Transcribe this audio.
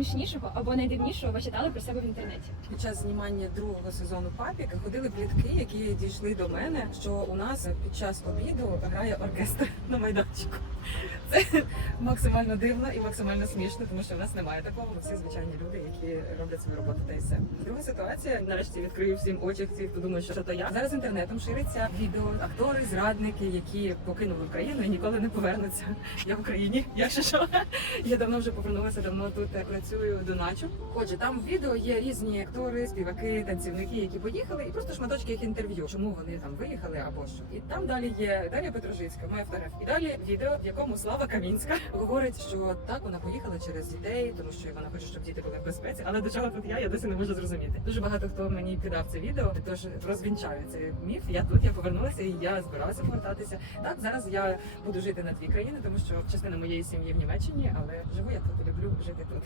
найсмішнішого або найдивнішого ви читали про себе в інтернеті? Під час знімання другого сезону папік ходили плітки, які дійшли до мене, що у нас під час обіду грає оркестр на майданчику. Це максимально дивно і максимально смішно, тому що в нас немає такого. Ми всі звичайні люди, які роблять свою роботу та й все. Друга ситуація нарешті відкрию всім очі всі, хто думає, що то я. Зараз інтернетом шириться відео актори, зрадники, які покинули Україну і ніколи не повернуться. Я в Україні, якщо що. Я давно вже повернулася, давно тут е, працюю, доначу. Отже, там в відео є різні актори, співаки, танцівники, які поїхали, і просто шматочки їх інтерв'ю, чому вони там виїхали або що. І там далі є Дар'я Петрожицька, моя фотографія. І далі відео, в якому Слава Камінська говорить, що так вона поїхала через дітей, тому що вона хоче, щоб діти були в безпеці. Але до чого тут я, я досі не можу зрозуміти. Дуже багато хто мені кидав це відео, тож розвінчаю цей міф. Я тут, я повернулася і я збиралася повертатися. Так, зараз я буду жити на дві країни, тому що частина моєї сім'ї в Німеччині, але живу я тут, люблю жити тут.